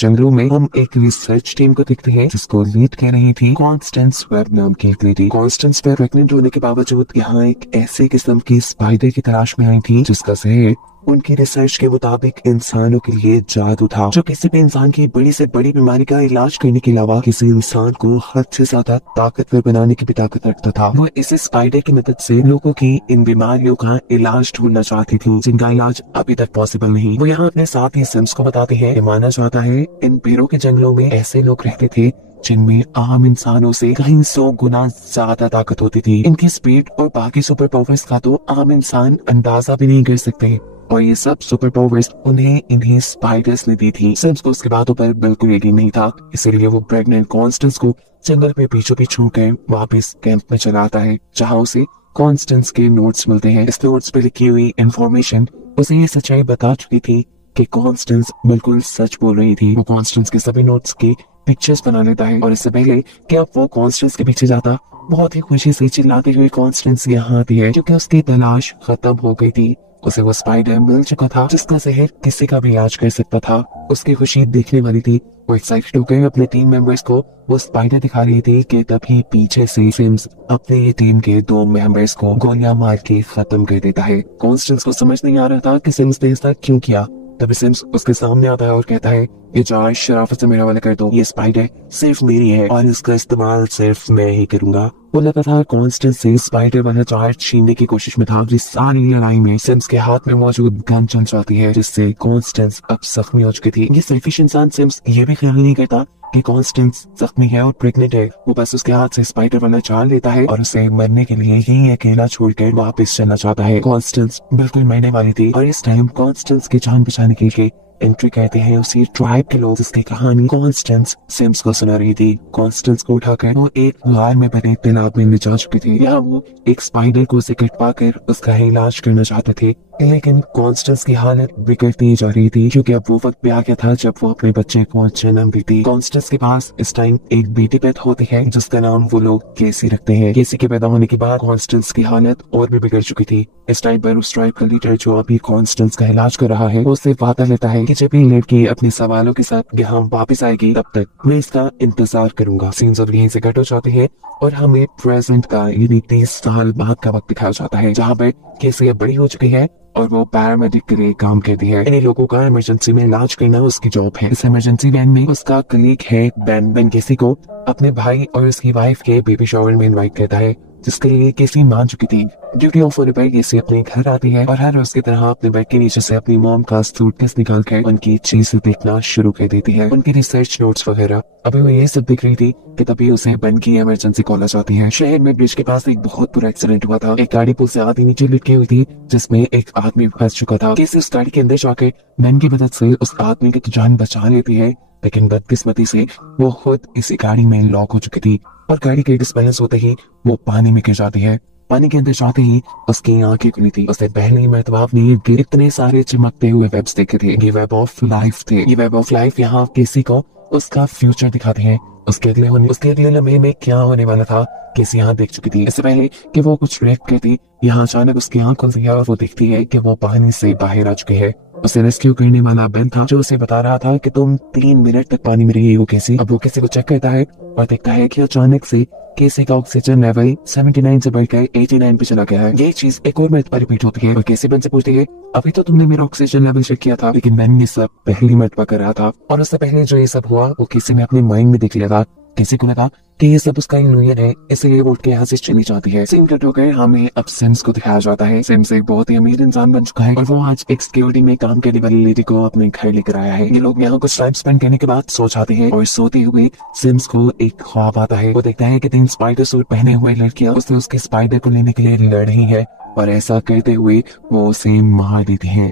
जंगलों में हम एक रिसर्च टीम को देखते हैं जिसको लीड कर रही थी कॉन्स्टेंस वेब नाम की एक लेडी। कॉन्स्टेंस वेब प्रेग्नेंट होने के बावजूद यहाँ एक ऐसे किस्म की स्पाइडर की तलाश में आई थी जिसका जहर उनकी रिसर्च के मुताबिक इंसानों के लिए जादू था, जो किसी भी इंसान की बड़ी से बड़ी बीमारी का इलाज करने के अलावा किसी इंसान को हद से ज्यादा ताकतवर बनाने की भी ताकत रखता था। वो इस स्पाइडर की मदद से लोगों की इन बीमारियों का इलाज ढूंढना चाहती थी जिनका इलाज अभी तक पॉसिबल नहीं। वो यहाँ अपने साथ ही सिम्स को बताते हैं कि माना जाता है इन पेड़ों के जंगलों में ऐसे लोग रहते थे जिनमें आम इंसानों से कहीं 100 गुना ज्यादा ताकत होती थी। इनकी स्पीड और बाकी सुपर पावर्स का तो आम इंसान अंदाजा भी नहीं कर सकते, और ये सब सुपर पावर्स उन्हें इन्हीं स्पाइडर्स ने दी थी। सिम्स को उसके बातों पर बिल्कुल यकीन नहीं था, इसीलिए वो प्रेग्नेंट कॉन्स्टेंस को जंगल में पीछे पीछे छोड़कर वापस कैंप में चला आता है, जहाँ उसे कॉन्स्टेंस के नोट्स मिलते हैं। इस नोट्स पे लिखी हुई इंफॉर्मेशन उसे ये सच्चाई बता चुकी थी कि कॉन्स्टेंस बिल्कुल सच बोल रही थी। वो कॉन्स्टेंस के सभी नोट्स की पिक्चर्स बना लेता है, और इससे पहले कि अब वो कॉन्स्टेंस के पीछे जाता, बहुत ही खुशी से चिल्लाते हुए कॉन्स्टेंस यहाँ आती है क्योंकि उसकी तलाश खत्म हो गई थी। उसे वो स्पाइडर मिल चुका था जिसका जहर किसी का भी इलाज कर सकता था। उसकी खुशी देखने वाली थी। वो एक्साइटेड होकर अपने टीम मेंबर्स को वो स्पाइडर दिखा रही थी कि तभी पीछे से सिम्स अपने ये टीम के 2 मेंबर्स को गोलियां मार के खत्म कर देता है। कॉन्स्टेंस को समझ नहीं आ रहा था कि सिम्स ने ऐसा क्यों किया। तभी सिम्स उसके सामने आता है और कहता है, ये चार्ज शराफत से मेरे वाले कर दो। ये स्पाइडर सिर्फ मेरी है और इसका इस्तेमाल सिर्फ मैं ही करूंगा। वो लगातार कॉन्स्टेंस से स्पाइडर वाला चार्ज छीनने की कोशिश में था। इस सारी लड़ाई में सिम्स के हाथ में मौजूद गन चल जाती है जिससे कॉन्स्टेंस अब जख्मी हो चुकी थी। ये सेल्फिश इंसान सिम्स ये भी ख्याल नहीं करता कि कॉन्स्टेंस जख्मी है और प्रेग्नेंट है। वो बस उसके हाथ से स्पाइडर वाला चार्ज लेता है और उसे मरने के लिए ही अकेला छोड़कर वापस चलना चाहता है। कॉन्स्टेंस बिल्कुल मरने वाली थी और इस टाइम कॉन्स्टेंस की जान बचाने के लिए एंट्री कहते हैं उसी ट्राइब के लोग जिसकी कहानी कॉन्स्टेंस सिम्स को सुना रही थी। कॉन्स्टेंस को उठाकर वो एक गार में बने तालाब में ले जा चुकी थी। यहाँ वो एक स्पाइडर को सिकट पाकर उसका इलाज करना चाहते थे, लेकिन कॉन्स्टेंस की हालत बिगड़ती जा रही थी क्योंकि अब वो वक्त भी आ गया था जब वो अपने बच्चे को जन्म देती। कॉन्स्टेंस के पास इस टाइम एक बेटी पैदा होती है जिसका नाम वो लोग केसी रखते हैं। केसी के पैदा होने के बाद कॉन्स्टेंस की हालत और भी बिगड़ चुकी थी। इस टाइम पर उस ट्राइब का लीडर जो अभी कॉन्स्टेंस का इलाज कर रहा है, वो उससे वादा लेता है कि जब ये लड़की अपने सवालों के साथ यहाँ वापस आएगी तब तक मैं इसका इंतजार करूंगा। सीन्स अब यहीं से कट हो जाती है और हमें प्रेजेंट का यानी 30 साल बाद का वक्त दिखाया जाता है, जहाँ पर केसी अब बड़ी हो चुकी है और वो पैरामेडिक के लिए काम करती है। इन लोगों का इमरजेंसी में इलाज करना उसकी जॉब है। इस इमरजेंसी वैन में उसका कलीग है बेन केसी को अपने भाई और उसकी वाइफ के बेबी शावर में इनवाइट करता है, जिसके लिए केसी मान चुकी थी। ड्यूटी ऑफ होने पर केसी अपने घर आती है और हर रोज की तरह अपने बेड के नीचे से अपनी मॉम का सूटकेस निकाल कर उनकी चीजें देखना शुरू कर देती है, उनकी रिसर्च नोट्स वगैरह। अभी वो ये सब देख रही थी कि तभी उसे बेन की इमरजेंसी कॉल आ जाती है। शहर में ब्रिज के पास एक बहुत बुरा एक्सीडेंट हुआ था। एक गाड़ी पुल से आधी नीचे लटकी हुई थी जिसमें एक आदमी फंस चुका था। केसी उस गाड़ी के अंदर जाकर बेन की मदद से उस आदमी की जान बचा लेती है, लेकिन बदकिस्मती से वो खुद इसी गाड़ी में लॉक हो चुकी थी और गाड़ी के डिस्बैलेंस होते ही वो पानी में गिर जाती है। पानी के अंदर जाते ही उसकी आंखें खुली थी। उसने पहली मर्तबा अपनी इतने सारे चमकते हुए वेब्स देखे थे। ये वेब ऑफ लाइफ थे। ये वेब ऑफ लाइफ यहाँ केसी को उसका फ्यूचर दिखाते हैं। उसके अगले लम्हे में क्या होने वाला था केसी यहाँ देख चुकी थी। इससे पहले कि वो कुछ रेप करती, यहाँ अचानक उसकी आंख खुलती है और वो देखती है कि वो पानी से बाहर आ चुके हैं। उसे रेस्क्यू करने वाला बेन था जो उसे बता रहा था कि तुम 3 मिनट तक पानी में रही हो केसी। अब वो केसी को चेक करता है और देखता है कि अचानक से केसी का ऑक्सीजन लेवल 79 से बढ़कर 89 पे चला गया है। ये चीज एक और मर्तबा रिपीट होती है और केसी बेन से पूछती है, अभी तो तुमने मेरा ऑक्सीजन लेवल चेक किया था, लेकिन बेन ये सब पहली मर्तबा कर रहा था और उससे पहले जो ये सब हुआ वो केसी ने अपने माइंड में देख लिया था। केसी को लगा कि ये सब उसका इल्यूजन है, इसलिए वो उठ के यहाँ से चली जाती है। सीन कट होकर हमें अब सिम्स को दिखाया जाता है। सिम्स एक बहुत ही अमीर इंसान बन चुका है और वो आज एक सिक्योरिटी में काम करने वाली लेडी को अपने घर लेकर आया है। ये लोग यहाँ कुछ टाइम स्पेंड करने के बाद सो जाते हैं और सोते हुए सिम्स को एक ख्वाब आता है। वो देखता है कि 3 स्पाइडर सूट पहने हुए लड़कियां उसके स्पाइडर को लेने के लिए लड़ रही है और ऐसा करते हुए वो उसे मार देती है।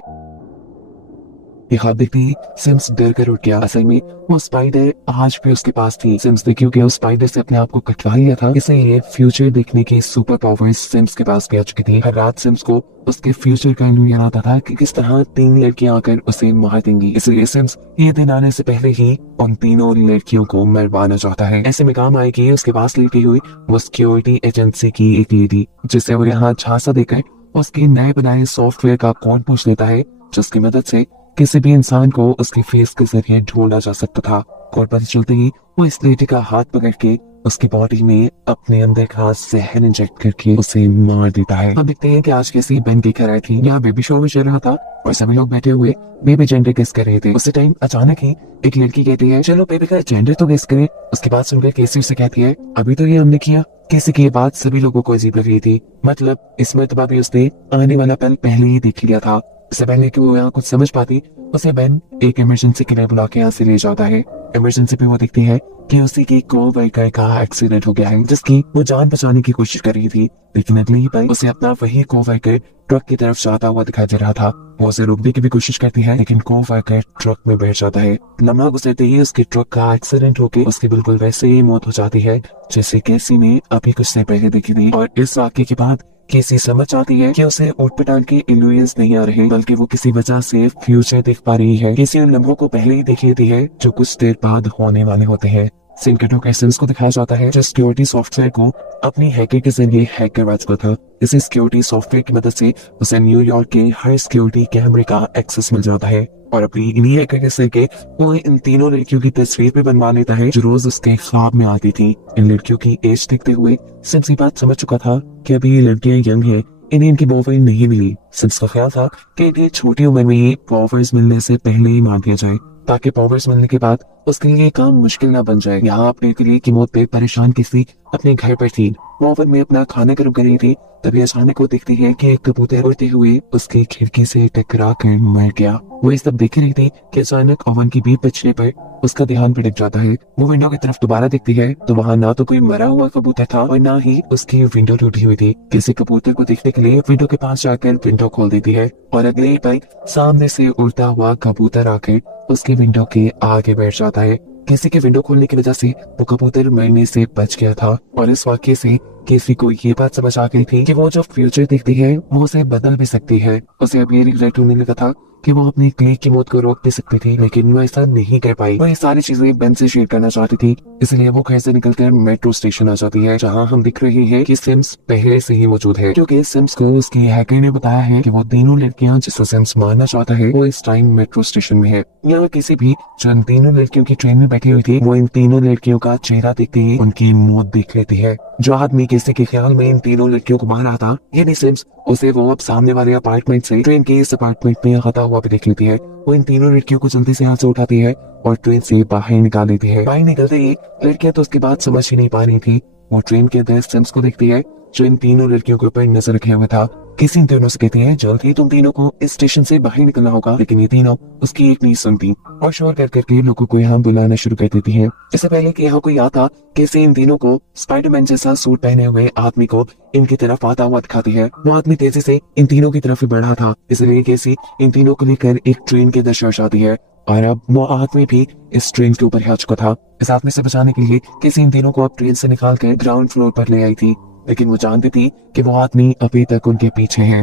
ये ख्वाब देखते ही सिम्स डर कर उठ गया। असल में वो स्पाइडर आज भी उसके पास थी। सिम्स ने क्योंकि उस स्पाइडर से अपने आप को कटवा लिया था, इसलिए फ्यूचर देखने की सुपर पावर्स सिम्स के पास भी आ चुकी थी। हर रात सिम्स को उसके फ्यूचर का इल्यूजन आता था कि किस तरह 3 लड़कियां आकर उसे मार देंगी। इसलिए सिम्स ये दिन आने से पहले ही उन तीनों लड़कियों को मरवाना चाहता है। ऐसे में काम आएगी उसके पास लेटी हुई वो सिक्योरिटी एजेंसी की एक लेडी, जिसे वो यहाँ झांसा देकर उसके नए बनाए सॉफ्टवेयर का कोड पूछ लेता है, जिसकी मदद से किसी भी इंसान को उसके फेस के जरिए ढूंढा जा सकता था और पता चलते ही वो इस लेडी का हाथ पकड़ के उसकी बॉडी में अपने अंदर का जहर इंजेक्ट करके उसे मार देता है। अब देखते हैं कि आज कैसी बन के कर आई थी। यहाँ बेबी शोर भी चल रहा था और सभी लोग बैठे हुए बेबी जेंडर गेस कर रहे थे। उसी टाइम अचानक ही एक लड़की कहती है चलो बेबी का जेंडर तो गेस करें। उसके बाद सुनकर केसी उसे कहती है अभी तो ये हमने किया। केसी की बात सभी लोगों को अजीब लग रही थी, मतलब इस मरतबा भी उसने आने वाला पल पहले ही देख लिया था। इससे पहले कि वो यहाँ कुछ समझ पाती उसे बेन एक इमरजेंसी के लिए बुला के यहाँ से ले जाता है। इमरजेंसी पे वो देखती है कि उसी की कोवर्कर का एक्सीडेंट हो गया है जिसकी वो जान बचाने की कोशिश कर रही थी, लेकिन अगले ही पल उसे अपना वही कोवर्कर ट्रक की तरफ जाता हुआ दिखाई दे रहा था। वो उसे रोकने की भी कोशिश करती है लेकिन कोवर्कर ट्रक में बैठ जाता है। लम्हा गुजरते ही उसके ट्रक का एक्सीडेंट होकर उसकी बिल्कुल वैसे ही मौत हो जाती है जैसे केसी ने अभी कुछ देर पहले देखी थी। और इस वाक्य के बाद केसी समझ आती है कि उसे ऊट पटांग के इल्यूजन्स नहीं आ रहे बल्कि वो किसी वजह से फ्यूचर देख पा रही है। केसी उन लम्हों को पहले ही देख लेती है जो कुछ देर बाद होने वाले होते हैं। सिंकेटो के एसेंस को दिखाया जाता है जो सिक्योरिटी सॉफ्टवेयर को अपनी हैकर के जरिए हैक करवा चुका था। इसी सिक्योरिटी सॉफ्टवेयर की मदद से उसे न्यूयॉर्क के हर सिक्योरिटी कैमरे का एक्सेस मिल जाता है और अपनी इन्हीं हैकर के जरिए वो इन तीनों लड़कियों की तस्वीर भी बनवा लेता है जो रोज उसके ख्वाब में आती थी। इन लड़कियों की एज देखते हुए सिम्स ये बात समझ चुका था कि अभी ये लड़कियां यंग है, इन्हें इनकी बॉयफ्रेंड नहीं मिली। सिम्स का ख्याल था कि इन्हें छोटी उम्र में ही पावर्स मिलने से पहले ही मार दिया जाए ताकि पावर्स मिलने के बाद उसके लिए काम मुश्किल ना बन जाए। यहाँ अपने लिए की मौत पे परेशान किसी अपने घर पर थी, वो ओवन में अपना खाना गर्म कर रही थी। तभी अचानक वो देखती है कि एक कबूतर उड़ते हुए उसकी खिड़की से टकरा कर मर गया। वो ये सब देख रही थी कि अचानक ओवन की बीप बजने पर उसका ध्यान भटक जाता है। वो विंडो की तरफ दोबारा देखती है तो वहाँ ना तो कोई मरा हुआ कबूतर था और ना ही उसकी विंडो टूटी हुई थी। किसी कबूतर को देखने के लिए विंडो के पास जाकर विंडो खोल देती है और अगले ही पल सामने से उड़ता हुआ कबूतर आकर उसके विंडो के आगे बैठ जाता है। किसी के विंडो खोलने की वजह से वो कबूतर मरने से बच गया था और इस वाक्य से केसी को ये बात समझ आ गई थी कि वो जो फ्यूचर देखती है वो उसे बदल भी सकती है। उसे अब ये रिग्रेट होने लगा था कि वो अपनी क्ले की मौत को रोक भी सकती थी, लेकिन वो ऐसा नहीं कर पाई। वो ये सारी चीजें बेन से शेयर करना चाहती थी, इसलिए वो घर से निकलकर मेट्रो स्टेशन आ जाती है जहाँ हम दिख रही है कि सिम्स पहले से ही मौजूद है क्योंकि सिम्स को उसकी हैकर ने बताया है कि वो तीनों लड़कियां जिसे सिम्स मारना चाहता है वो इस टाइम मेट्रो स्टेशन में है। यहाँ किसी भी जो इन तीनों लड़कियों की ट्रेन में बैठी हुई थी वो इन तीनों लड़कियों का चेहरा देखते ही उनकी मौत देख लेती है। जो आदमी किसी के ख्याल में इन तीनों लड़कियों को मार रहा था यानी सिम्स, उसे वो अब सामने वाले अपार्टमेंट से ट्रेन के इस अपार्टमेंट में आता हुआ भी देख लेती है। वो इन तीनों लड़कियों को जल्दी से हाथ से उठाती है और ट्रेन से बाहर निकाल देती है। बाहर निकलते ही लड़कियां तो उसकी बात समझ ही नहीं पा रही थी। वो ट्रेन के अंदर सिम्स को देखती है जो इन तीनों लड़कियों के ऊपर नजर रखे हुए था। किसी तीनों से कहती है जल्द ही तुम तीनों को इस स्टेशन से बाहर निकलना होगा, लेकिन ये तीनों उसकी एक नहीं सुनती और शोर कर करके लोगों को यहाँ बुलाना शुरू कर देती है। इससे पहले कि यहाँ कोई आता कैसे इन तीनों को स्पाइडरमैन जैसा सूट पहने हुए आदमी को इनकी तरफ आता हुआ दिखाती है। वो आदमी तेजी से इन तीनों की तरफ बढ़ा था, इसलिए कैसी इन तीनों को लेकर एक ट्रेन के दर्शा आती है और अब वो आदमी भी इस ट्रेन के ऊपर आ चुका था। इस आदमी से बचाने के लिए किसी इन तीनों को अब ट्रेन से निकाल कर ग्राउंड फ्लोर पर ले आई थी, लेकिन वो जानती थी कि वो आदमी अभी तक उनके पीछे है।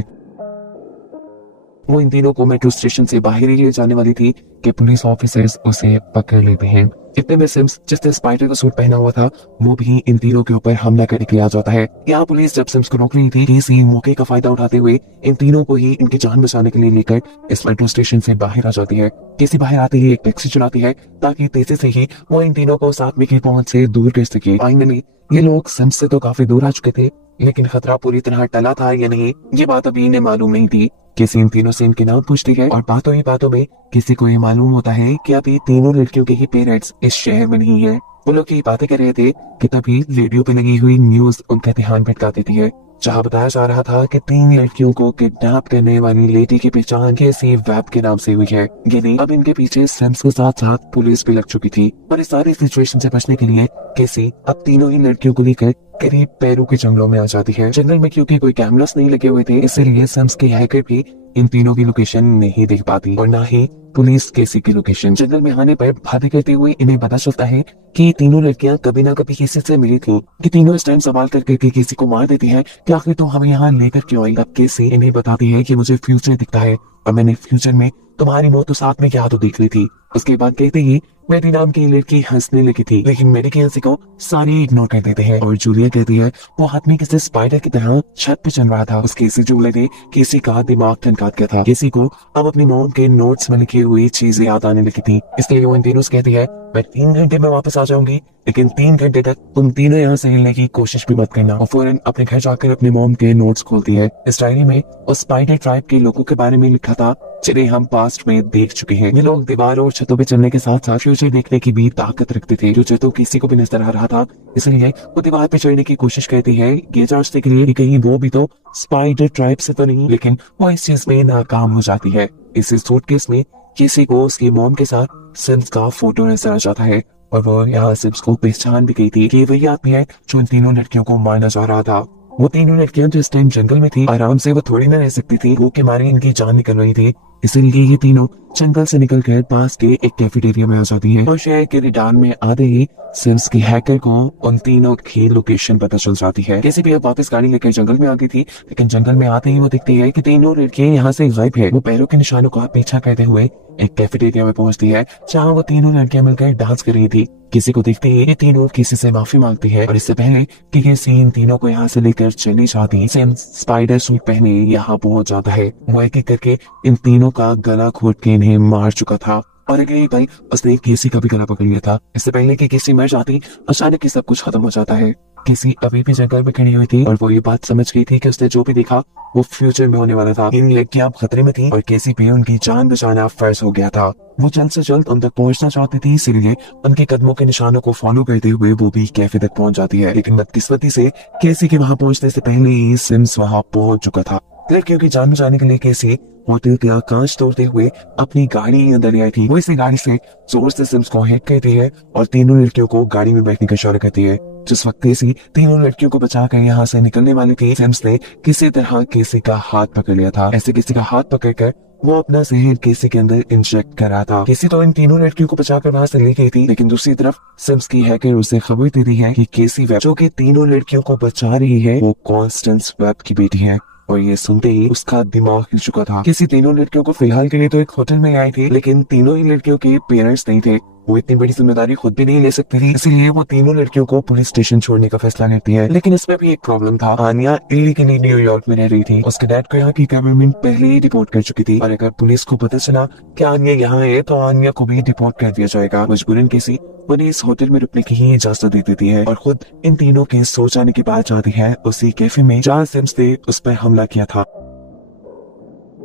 वो इन तीनों को मेट्रो स्टेशन से बाहर ही ले जाने वाली थी कि पुलिस ऑफिसर्स उसे पकड़ लेते हैं। इतने में सिम्स जिसने स्पाइडर का सूट पहना हुआ था वो भी इन तीनों के ऊपर हमला करने के लिए आ जाता है। यहाँ पुलिस जब सिम्स को रोक रही थी केसी मौके का फायदा उठाते हुए इन तीनों को ही इनकी जान बचाने के लिए लेकर इस मेट्रो स्टेशन से बाहर आ जाती है। केसी बाहर आते ही एक टैक्सी चलाती है ताकि तेजी से ही वो इन तीनों को साथ में की पहुंच से दूर कर सके। फाइनली ये लोग सिम्स से तो काफी दूर आ चुके थे, लेकिन खतरा पूरी तरह टला था या नहीं ये बात अभी इन्हें मालूम नहीं थी। किसी इन तीनों से इनके नाम पूछती है और बातों ही बातों में किसी को ये मालूम होता है कि अभी तीनों लड़कियों के ही पेरेंट्स इस शहर में नहीं है। वो लोग ये बातें कर रहे थे कि तभी रेडियो पे लगी हुई न्यूज उनका ध्यान भटका देती है जहाँ बताया जा रहा था कि 3 लड़कियों को किडनैप करने वाली लेडी की पहचान केसी वेब के नाम से हुई है। यानी अब इनके पीछे सिम्स के साथ साथ पुलिस भी लग चुकी थी और इस सारी सिचुएशन से बचने के लिए केसी अब तीनों ही लड़कियों को लेकर करीब पेरू के जंगलों में आ जाती है। जंगल में क्योंकि कोई कैमरास नहीं लगे हुए थे इसलिए सिम्स के हैकर भी इन तीनों की लोकेशन नहीं देख पाती और ना ही पुलिस केसी की लोकेशन। जंगल में आने पर बातें करते हुए इन्हें पता चलता है कि तीनों लड़कियां कभी ना कभी किसी से मिली थी कि तीनों इस टाइम सवाल करके किसी को मार देती है कि आखिर तो हमें यहाँ लेकर क्यों आई। तब केसी इन्हें बताती है कि मुझे फ्यूचर दिखता है और मैंने फ्यूचर में तुम्हारी मौत तो साथ में क्या तो देख ली थी। उसके बाद कहते ही मेरी नाम की लड़की हंसने लगी थी, लेकिन मेरी की हंसी को सारे इग्नोर कर देते हैं। और जूलिया कहती है वो हाथ में किसी स्पाइडर की तरह छत पे चल रहा था। उसके से जूलिया ने केसी का दिमाग ठनका दिया था। केसी को अब अपनी मॉम के नोट्स में लिखी हुई चीजें याद आने लगी थी। इसलिए वो इन तीनों से कहती है मैं 3 घंटे में वापस आ जाऊंगी, लेकिन 3 घंटे तक तुम तीनों यहाँ से हिलने की कोशिश भी मत करना। और फौरन अपने घर जाकर अपनी मॉम के नोट्स खोलती है। इस डायरी में उस स्पाइडर ट्राइब के लोगों के बारे में लिखा था जिन्हें हम पास्ट में देख चुके हैं। ये लोग दीवारों और छतों पे चलने के साथ साथ फ्यूचर देखने की भी ताकत रखते थे, जो तो किसी को भी नजर आ रहा था। इसलिए वो दीवार पे चढ़ने की कोशिश करती है ये जांचने के लिए कि कहीं वो भी तो स्पाइडर ट्राइब से तो नहीं, लेकिन वो इस चीज में नाकाम हो जाती है। इस सूटकेस में किसी को उसकी मॉम के साथ सिम्स का फोटो नजर आ जाता है और वो यहाँ सिम्स को पहचान भी गई थी कि वही आदमी है जो इन तीनों लड़कियों को मारना चाह रहा था। वो तीनों लड़कियां जो इस टाइम जंगल में थी, आराम से वो थोड़ी ना रह सकती थी, भूख के मारे इनकी जान निकल रही थी। इसलिए ये तीनों जंगल से निकलकर पास के एक कैफेटेरिया में आ जाती हैं और शहर के रिडान में आते ही सिम्स की हैकर को उन तीनों की लोकेशन पता चल जाती है। कैसे भी अब वापस गाड़ी लेकर जंगल में आ गई थी, लेकिन जंगल में आते ही वो दिखती है कि तीनों लड़कियां यहाँ से गायब है। वो पैरों के निशानों का पीछा करते हुए एक कैफेटेरिया में पहुंचती है जहाँ वो तीनों लड़कियां मिलकर डांस कर रही थी। किसी को देखते ही ये तीनों किसी से माफी मांगती है और इससे पहले कि ये सीन तीनों को यहाँ से लेकर चली जाती, सिम्स स्पाइडर सूट पहने यहाँ पहुंच जाता है। वो एक एक करके इन तीनों का गला घोट के इन्हें मार चुका था और अगले भाई उसने केसी का भी गला पकड़ लिया था। इससे पहले कि केसी मर जाती, अचानक ही सब कुछ खत्म हो जाता है। केसी अभी भी जंगल में खड़ी हुई थी और वो ये बात समझ गई थी कि उसने जो भी देखा वो फ्यूचर में होने वाला था। इन लड़कियां खतरे में थी और केसी पे उनकी जान बचाना फर्ज हो गया था। वो जल्द से जल्द उन तक पहुंचना चाहती थी, इसलिए उनके कदमों के निशानों को फॉलो करते हुए वो भी कैफे तक पहुंच जाती है। लेकिन बदकिस्मती से केसी के वहां पहुंचने से पहले ही सिम्स वहां पहुंच चुका था। लड़कियों की जान बचाने के लिए केसी होटल का कांच तोड़ते हुए अपनी गाड़ी अंदर ले आई थी। वो इसी गाड़ी से जोर से सिम्स को हिट करती है और तीनों लड़कियों को गाड़ी में बैठने का इशारा करती है। जिस वक्त केसी तीनों लड़कियों को बचाकर यहाँ से निकलने वाली थी, सिम्स ने किसी तरह केसी का हाथ पकड़ लिया था। ऐसे किसी का हाथ पकड़कर वो अपना जहर केसी के अंदर इंजेक्ट कर रहा था। केसी तो इन तीनों लड़कियों को बचाकर वहां से ले गई थी, लेकिन दूसरी तरफ सिम्स की हैकर उसे खबर दे दी है कि केसी वेब जो कि तीनों लड़कियों को बचा रही है वो कॉन्स्टेंस वेब की बेटी है। और ये सुनते ही उसका दिमाग हिल चुका था। किसी तीनों लड़कियों को फिलहाल के लिए तो एक होटल में आई थी, लेकिन तीनों ही लड़कियों के पेरेंट्स नहीं थे। वो इतनी बड़ी जिम्मेदारी खुद भी नहीं ले सकती थी, इसलिए वो तीनों लड़कियों को पुलिस स्टेशन छोड़ने का फैसला लेती है। लेकिन इसमें भी एक प्रॉब्लम था। आनिया इलीगली न्यूयॉर्क में रह रही थी। उसके डैड को यहाँ की गवर्नमेंट पहले ही डिपोर्ट कर चुकी थी और अगर पुलिस को पता चला कि आनिया यहाँ है तो आनिया को भी डिपोर्ट कर दिया जाएगा। मजबूरन किसी उन्हें इस होटल में रुकने की ही इजाजत दे देती है और खुद इन तीनों के सो जाने के बाद जाती है उसी कैफे में जहाँ सिम्स ने उस पर हमला किया था।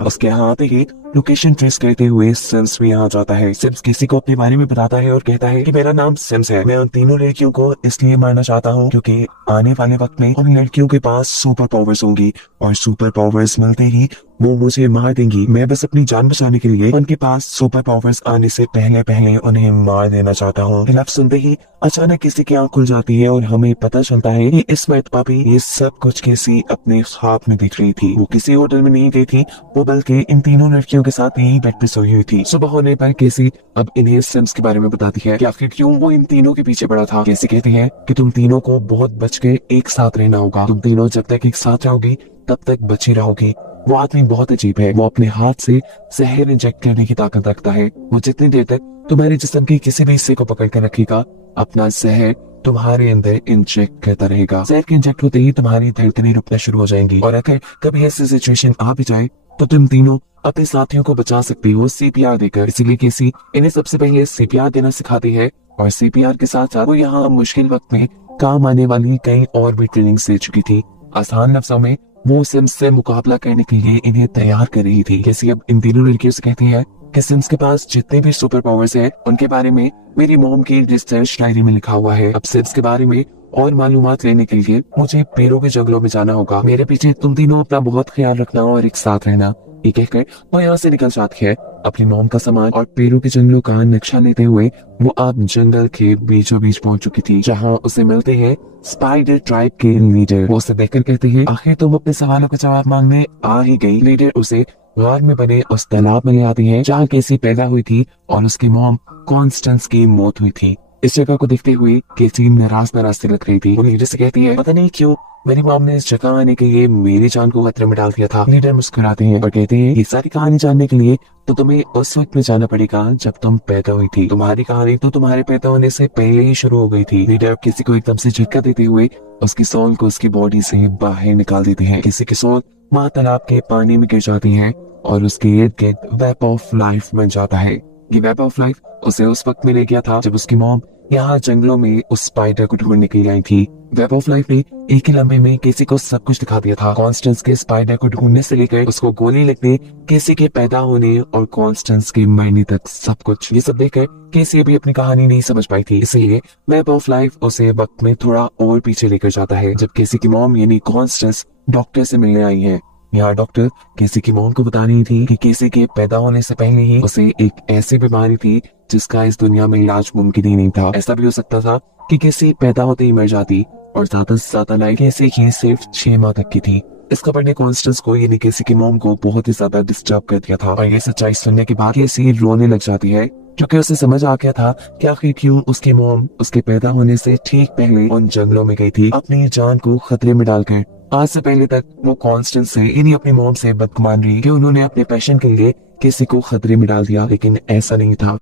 उसके यहाँ आते ही लोकेशन ट्रेस करते हुए सिम्स भी यहाँ जाता है। सिम्स किसी को अपने बारे में बताता है और कहता है कि मेरा नाम सिम्स है। मैं उन तीनों लड़कियों को इसलिए मारना चाहता हूँ क्योंकि आने वाले वक्त में उन लड़कियों के पास सुपर पावर्स होंगी और सुपर पावर्स मिलते ही वो मुझे मार देंगी। मैं बस अपनी जान बचाने के लिए उनके पास सुपर पावर्स आने से पहले पहले उन्हें मार देना चाहता हूँ। खिलाफ सुनते ही अचानक किसी की आंख खुल जाती है और हमें पता चलता है कि इस मरतबा भी ये सब कुछ किसी अपने ख्वाब में देख रही थी। वो किसी होटल में नहीं गई थी, वो बल्कि इन तीनों लड़कियों के साथ यही बेड पे सोई हुई थी। सुबह होने पर केसी अब इन्हें सिम्स के बारे में बताती है कि आखिर क्यों वो इन तीनों के पीछे पड़ा था। केसी कहती है कि तुम तीनों को बहुत बच के एक साथ रहना होगा। तुम तीनों जब तक एक साथ रहोगी तब तक बची रहोगी। वो आदमी बहुत अजीब है। वो अपने हाथ से जहर इंजेक्ट करने की ताकत रखता है। वो जितनी देर तक तुम्हारे जिस्म के किसी भी हिस्से को पकड़ कर रखेगा, अपना जहर तुम्हारे अंदर इंजेक्ट करता रहेगा। जहर के इंजेक्ट होते ही तुम्हारी धड़कनें रुकना शुरू हो जाएंगी और अगर कभी ऐसी सिचुएशन आ भी जाए तो तुम तीनों अपने साथियों को बचा सकती हो सीपीआर देकर। इसीलिए केसी इन्हें सबसे पहले सीपीआर देना सिखाती है और सीपीआर के साथ साथ वो यहाँ मुश्किल वक्त में काम आने वाली कई और भी ट्रेनिंग दे चुकी थी। आसान लफ्जों में वो सिम्स से मुकाबला करने के लिए इन्हें तैयार कर रही थी। केसी अब इन तीनों लड़कियों से कहती है कि सिम्स के पास जितने भी सुपर पावर्स हैं उनके बारे में मेरी मॉम की रिसर्च डायरी में लिखा हुआ है। अब सिम्स के बारे में और मालूमात लेने के लिए मुझे पेरू के जंगलों में जाना होगा। मेरे पीछे तुम तीनों अपना बहुत ख्याल रखना और एक साथ रहना। ये कहकर वो यहाँ से निकल जाती है। अपनी मॉम का सामान और पेरू के जंगलों का नक्शा लेते हुए वो अब जंगल के बीचों बीच पहुंच चुकी थी, जहाँ उसे मिलते हैं स्पाइडर ट्राइब के लीडर। वो उसे देखकर कहते हैं आखिर तुम अपने सवालों का जवाब मांगने आ ही गई। लीडर उसे गार में बने उस तालाब में ले आती है जहाँ केसी पैदा हुई थी और उसकी मॉम कॉन्स्टेंस की मौत हुई थी। इस जगह को देखते हुए केसी नाराज नाराज से लग रही थी। वो लीडर से कहती है पता नहीं क्यों मेरी मॉम ने इस जगह आने के लिए मेरी जान को खतरे में डाल दिया था। लीडर मुस्कुराते हैं और कहते हैं ये सारी कहानी जानने के लिए तो तुम्हें उस वक्त में जाना पड़ेगा जब तुम पैदा हुई थी। तुम्हारी कहानी तो तुम्हारे पैदा होने से पहले ही शुरू हो गई थी। लीडर किसी को एकदम से झटका देते हुए उसकी सोल को उसकी बॉडी से बाहर निकाल देते हैं। किसी की सोल माँ तालाब के पानी में गिर जाती है और उसके इर्द गिर्द वेब ऑफ लाइफ बन जाता है। ये वेब ऑफ लाइफ उसे उस वक्त मिल गया था जब उसकी मॉम यहाँ जंगलों में उस स्पाइडर को ढूंढने के लिए आई थी। वेब ऑफ लाइफ ने एक ही लम्हे में केसी को सब कुछ दिखा दिया था। कॉन्स्टेंस के स्पाइडर को ढूंढने से लेकर उसको गोली लगने, केसी के पैदा होने और कॉन्स्टेंस के मरने तक सब कुछ। ये सब देखकर केसी अभी अपनी कहानी नहीं समझ पाई थी, इसलिए वेब ऑफ लाइफ उसे वक्त में थोड़ा और पीछे लेकर जाता है जब केसी की मॉम यानी कॉन्स्टेंस डॉक्टर से मिलने आई है। यहाँ डॉक्टर केसी की मॉम को बता रही थी कि केसी के पैदा होने से पहले ही उसे एक ऐसी बीमारी थी जिसका इस दुनिया में इलाज मुमकिन ही नहीं था। ऐसा भी हो सकता था कि केसी पैदा होते ही मर जाती और ज्यादा से ज्यादा लाइफ केसी की सिर्फ 6 माह तक की थी। इस खबर ने कॉन्स्टेंस को यानी केसी की मॉम को बहुत ही ज्यादा डिस्टर्ब कर दिया था और ये सच्चाई सुनने के बाद केसी रोने लग जाती है क्योंकि उसे समझ आ गया था कि आखिर क्यों उसकी मॉम उसके पैदा होने से ठीक पहले उन जंगलों में गई थी अपनी जान को खतरे में डालकर। आज से पहले तक वो कॉन्स्टेंस से यानी अपनी मॉम से बदगुमान रही कि उन्होंने अपने पैशन के लिए किसी को खतरे में डाल दिया, लेकिन ऐसा नहीं था।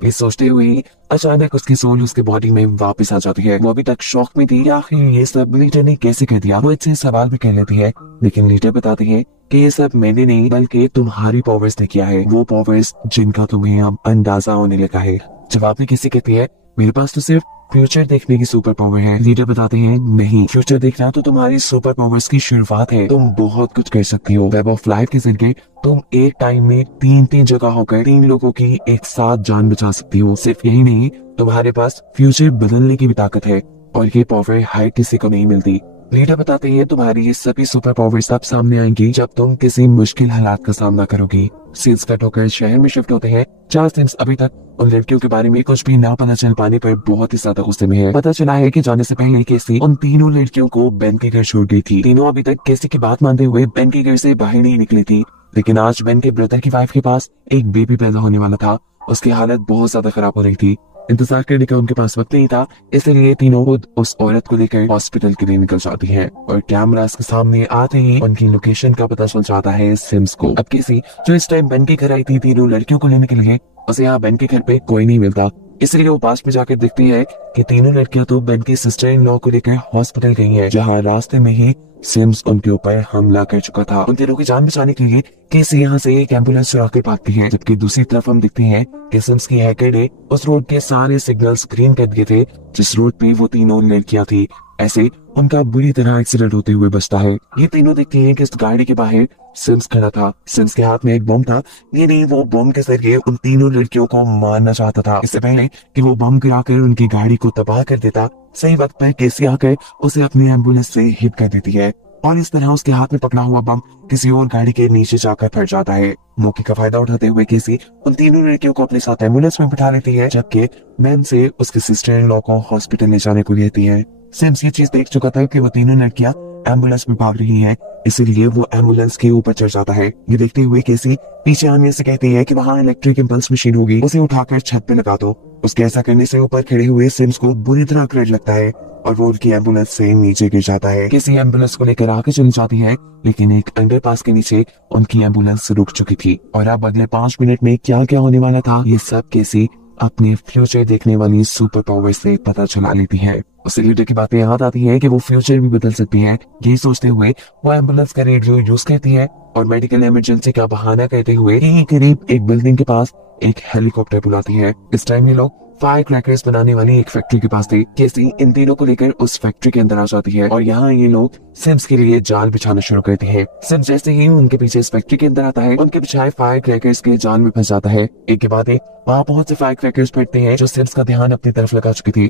ये सोचते हुए ही अचानक उसकी सोल उसके बॉडी में वापस आ जाती है। वो अभी तक शौक में थी आखिर ये सब लीडर ने कैसे कर दिया। वो इससे सवाल भी कर लेती है लेकिन लीडर बताते हैं कि ये सब मैंने नहीं बल्कि तुम्हारी पावर्स ने किया है, वो पावर्स जिनका तुम्हें अब अंदाजा होने लगा है। जवाब में किसी कहती है मेरे पास तो सिर्फ फ्यूचर देखने की सुपर पावर है। लीडर बताते हैं नहीं, फ्यूचर देखना तो तुम्हारी सुपर पावर्स की शुरुआत है, तुम बहुत कुछ कर सकती हो। वेब ऑफ लाइफ के जरिए तुम एक टाइम में 3 जगह होकर 3 लोगों की एक साथ जान बचा सकती हो। सिर्फ यही नहीं, तुम्हारे पास फ्यूचर बदलने की भी ताकत है और ये पावर हर किसी को नहीं मिलती। लीडर बताते हैं तुम्हारी ये सभी सुपर पावर्स तब सामने आएंगी जब तुम किसी मुश्किल हालात का सामना करोगी। सीन्स कट होकर शहर में शिफ्ट होते हैं। चार्ल्स सिम्स अभी तक उन लड़कियों के बारे में कुछ भी ना पता चल पाने पर बहुत ही ज्यादा गुस्से में है। पता चला है कि जाने से पहले केसी उन 3 लड़कियों को बेन के घर छोड़ गई थी। तीनों अभी तक केसी की बात मानते हुए बेन के घर से बाहर नहीं निकली थी, लेकिन आज बेन के ब्रदर की वाइफ के पास एक बेबी पैदा होने वाला था। उसकी हालत बहुत ज्यादा खराब हो रही थी। इंतजार करने का उनके पास वक्त नहीं था, इसलिए तीनों खुद उस औरत को लेकर हॉस्पिटल के लिए निकल जाती हैं और कैमरास के सामने आते ही उनकी लोकेशन का पता चल जाता है सिम्स को। अब केसी जो इस टाइम बेन के घर आई थी 3 लड़कियों को लेने के लिए, उसे यहाँ बेन के घर पे कोई नहीं मिलता, इसलिए वो पास में जाकर देखती है कि 3 लड़कियां तो बेन की सिस्टर इन लॉ को लेकर हॉस्पिटल गई हैं, जहाँ रास्ते में ही सिम्स उनके ऊपर हमला कर चुका था। उन तीनों की जान बचाने के लिए केसी यहाँ से एक एम्बुलेंस चुरा कर भागती है, जबकि दूसरी तरफ हम देखते हैं कि सिम्स की हैकर ने उस रोड के सारे सिग्नल्स ग्रीन कर दिए थे जिस रोड पे वो 3 लड़कियां थी। ऐसे उनका बुरी तरह एक्सीडेंट होते हुए बचता है। ये तीनों देखते हैं कि इस गाड़ी के बाहर सिम्स खड़ा था। सिम्स के हाथ में एक बम था, ये नहीं वो बम के जरिए उन 3 लड़कियों को मारना चाहता था। इससे पहले कि वो बम गिराकर उनकी गाड़ी को तबाह कर देता, सही वक्त पर केसी आकर उसे अपनी एम्बुलेंस से हिट कर देती है और इस तरह उसके हाथ में पकड़ा हुआ बम किसी और गाड़ी के नीचे जाकर फट जाता है। मौके का फायदा उठाते हुए केसी उन 3 लड़कियों को अपने साथ एम्बुलेंस में बिठा लेती है, जबकि मैम से उसके सिस्टर इन लॉ को हॉस्पिटल ले जाने को कहती है। सिम्स ये चीज देख चुका था कि वो 3 लड़कियां एम्बुलेंस में भाग रही हैं, इसलिए वो एम्बुलेंस के ऊपर चढ़ जाता है। ये देखते हुए केसी पीछे आने से कहती है कि वहाँ इलेक्ट्रिक इम्पल्स मशीन होगी, उसे उठाकर छत पे लगा दो। उसके ऐसा करने से ऊपर खड़े हुए सिम्स को बुरी तरह करंट लगता है और वो उनकी एम्बुलेंस से नीचे गिर जाता है। किसी एम्बुलेंस को लेकर आगे चली जाती है, लेकिन एक अंडरपास के नीचे उनकी एम्बुलेंस रुक चुकी थी और अब अगले 5 मिनट में क्या क्या होने वाला था ये सब केसी अपने फ्यूचर देखने वाली सुपर पावर से पता चला लेती है। उसे लीडर की बातें याद आती है कि वो फ्यूचर भी बदल सकती है। ये सोचते हुए वो एम्बुलेंस का रेडियो यूज करती है और मेडिकल इमरजेंसी का बहाना करते हुए यही करीब एक बिल्डिंग के पास एक हेलीकॉप्टर बुलाती है। इस टाइम ये लोग फायर क्रैकर्स बनाने वाली एक फैक्ट्री के पास थे। केसी इन तीनों को लेकर उस फैक्ट्री के अंदर आ जाती है और यहाँ ये लोग सिम्स के लिए जाल बिछाना शुरू करते हैं। सिम्स जैसे ही उनके पीछे इस फैक्ट्री के अंदर आता है, उनके बिछाए फायर क्रैकर्स के जाल में फंस जाता है। एक के बाद एक वहाँ बहुत से फायर क्रैकर्स फटते हैं जो सिम्स का ध्यान अपनी तरफ लगा चुकी थी।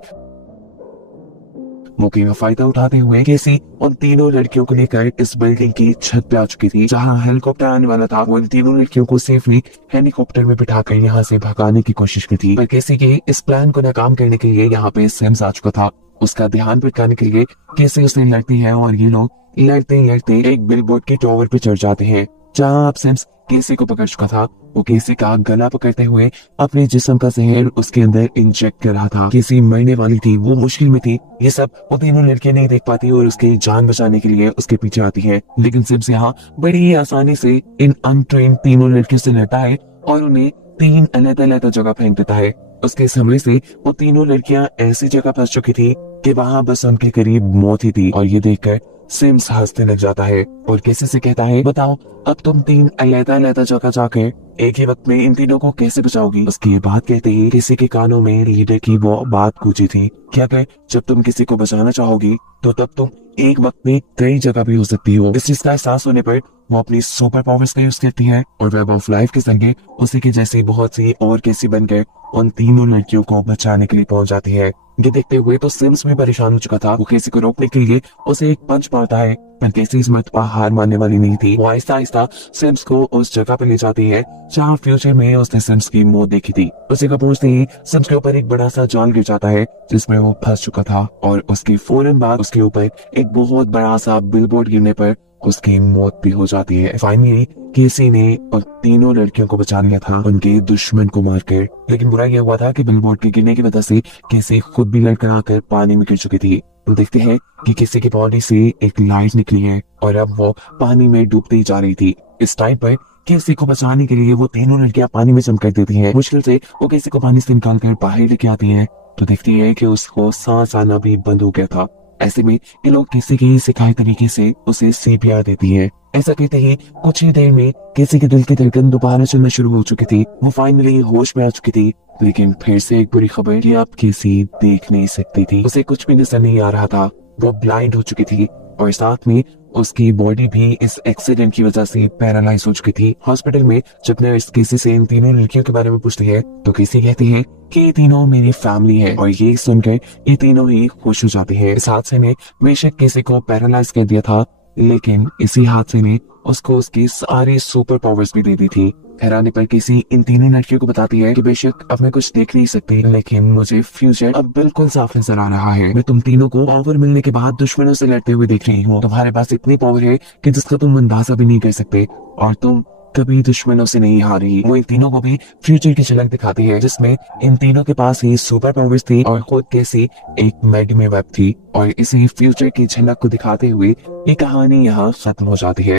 मौके का फायदा उठाते हुए केसी उन 3 लड़कियों को लेकर इस बिल्डिंग की छत पे आ चुकी थी, जहां हेलीकॉप्टर आने वाला था। वो इन 3 लड़कियों को सेफली हेलीकॉप्टर में बिठाकर यहाँ से भगाने की कोशिश की थी, पर केसी के इस प्लान को नाकाम करने के लिए यहाँ पे सिम्स आ चुका था। उसका ध्यान भटकाने के लिए केसी उससे लड़ती है और ये लोग लड़ते लड़ते एक बिलबोर्ड के टॉवर पे चढ़ जाते हैं, जहाँ अब सिम्स केसी को पकड़ चुका था। वो केसी का गला पकड़ते हुए अपने जिस्म का जहर उसके अंदर इंजेक्ट कर रहा था। केसी मरने वाली थी, वो मुश्किल में थी। ये सब वो तीनों लड़कियां नहीं देख पाती और उसकी जान बचाने के लिए उसके पीछे आती है। लेकिन सिम्स यहाँ बड़ी ही आसानी से इन अनट्रेन्ड तीनों लड़कियों से लड़ता है और उन्हें 3 अलग-अलग जगह फेंक देता है। उसके इस हमले से वो तीनों लड़कियां ऐसी जगह फंस चुकी थी कि वहां बस उनके करीब मौत ही थी। और ये देखकर सिम्स हंसने लग जाता है और केसी से कहता है, बताओ अब तुम 3 अलग-अलग जगह जाकर एक ही वक्त में इन तीनों को कैसे बचाओगी? उसकी ये बात कहते ही किसी के कानों में लीडर की वो बात गूंजी थी, क्या कर जब तुम किसी को बचाना चाहोगी तो तब तुम एक वक्त में कई जगह भी हो सकती हो। इस चीज का एहसास होने पर वो अपनी सुपर पावर्स का यूज करती है और वेब ऑफ लाइफ के संगे उसी के जैसी बहुत सी और केसी बनकर उन तीनों लड़कियों को बचाने के लिए पहुंच जाती है। ये देखते हुए तो सिम्स भी परेशान हो चुका था। वो केसी को रोकने के लिए उसे एक पंच मारता है, पर केसी इस मर्तबा हार मानने वाली नहीं थी। वो आहिस्ता आहिस्ता सिम्स को उस जगह पे ले जाती है जहाँ फ्यूचर में उसने सिम्स की मौत देखी थी। उसी को पहुंचते ही सिम्स के ऊपर एक बड़ा सा जाल गिर जाता है जिसमें वो फंस चुका था और उसकी फौरन बाद उसके ऊपर एक बहुत बड़ा सा बिलबोर्ड गिरने पर उसकी मौत भी हो जाती है। फाइनली केसी ने उन तीनों लड़कियों को बचा लिया था उनके दुश्मन को मारकर। लेकिन बुरा यह हुआ था कि बिलबोर्ड के गिरने की वजह से केसी खुद भी लड़खड़ा आकर पानी में गिर चुकी थी। तो देखते हैं कि केसी की बॉडी से एक लाइट निकली है और अब वो पानी में डूबती जा रही थी। इस टाइम पर केसी को बचाने के लिए वो तीनों लड़कियां पानी में चमक देती हैं। मुश्किल से वो केसी को पानी से निकाल कर बाहर लेके आती हैं तो देखती है कि उसको सांस आना भी बंद हो गया था। ऐसे में ये लोग किसी के सिखाए तरीके से उसे सीपीआर देती है। ऐसा कहते ही कुछ ही देर में किसी के दिल की धड़कन दोबारा चलना शुरू हो चुकी थी। वो फाइनली होश में आ चुकी थी। लेकिन फिर से एक बुरी खबर कि अब किसी देख नहीं सकती थी। उसे कुछ भी नजर नहीं आ रहा था। वो ब्लाइंड हो चुकी थी और साथ में उसकी बॉडी भी इस एक्सीडेंट की वजह से पैरालाइज हो चुकी थी। हॉस्पिटल में जब नर्स किसी से इन तीनों लड़कियों के बारे में पूछती है तो किसी कहती है कि ये तीनों मेरी फैमिली है और ये सुनकर ये तीनों ही खुश हो जाती है। इस हादसे में बेशक किसी को पैरालाइज कर दिया था लेकिन इसी हादसे में उसको उसकी सारी सुपर पावर्स भी दे दी थी। हैरानी पर किसी इन तीनों लड़कियों को बताती है कि बेशक अब मैं कुछ देख नहीं सकती लेकिन मुझे फ्यूचर अब बिल्कुल साफ नजर आ रहा है। मैं तुम तीनों को पावर मिलने के बाद दुश्मनों से लड़ते हुए देख रही हूँ। तुम्हारे पास इतनी पावर है कि जिसका तुम अंदाजा भी नहीं कर सकते और तुम कभी दुश्मनों से नहीं हारी। वो इन तीनों को भी फ्यूचर की झलक दिखाती है जिसमें इन तीनों के पास ही सुपर पावर्स थी और खुद कैसी एक मेड में वेब थी और इसी फ्यूचर की झलक को दिखाते हुए ये कहानी यहाँ खत्म हो जाती है।